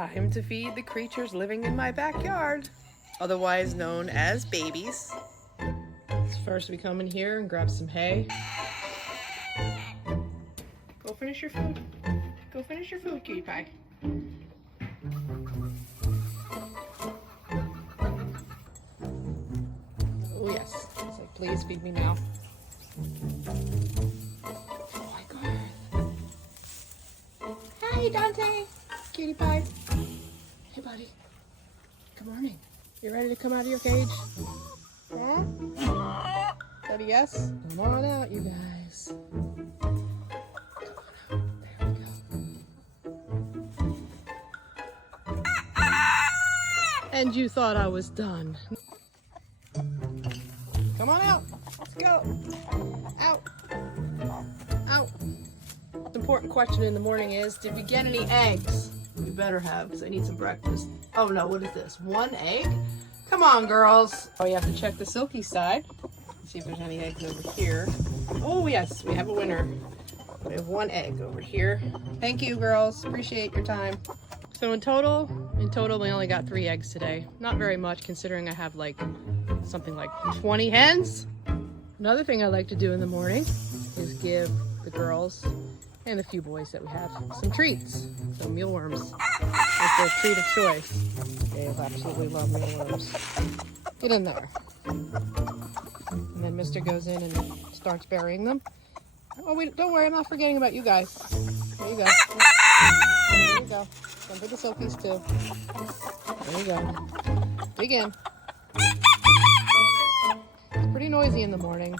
Time to feed the creatures living in my backyard, otherwise known as babies. First we come in here and grab some hay. Go finish your food. Go finish your food, cutie pie. Oh yes. It's like, please feed me now. Oh my God. Hi, Dante. Cutie pie. Hey, buddy. Good morning. You ready to come out of your cage? Huh? Is that a yes? Come on out, you guys. Come on out. There we go. And you thought I was done. Come on out. Let's go. Out. Out. The important question in the morning is, did we get any eggs? We better have, because I need some breakfast. Oh no, what is this? 1 egg? Come on, girls. Oh, you have to check the Silky side. See if there's any eggs over here. Oh yes, we have a winner. We have 1 egg over here. Thank you, girls. Appreciate your time. So in total, we only got 3 eggs today. Not very much, considering I have like something like 20 hens. Another thing I like to do in the morning is give the girls and the few boys that we have some treats. So mealworms is their treat of choice. They absolutely love mealworms. Get in there. And then Mister goes in and starts burying them. Oh, wait, don't worry, I'm not forgetting about you guys. There you go. There you go. Some for the Silkies too. There you go. Dig in. It's pretty noisy in the morning.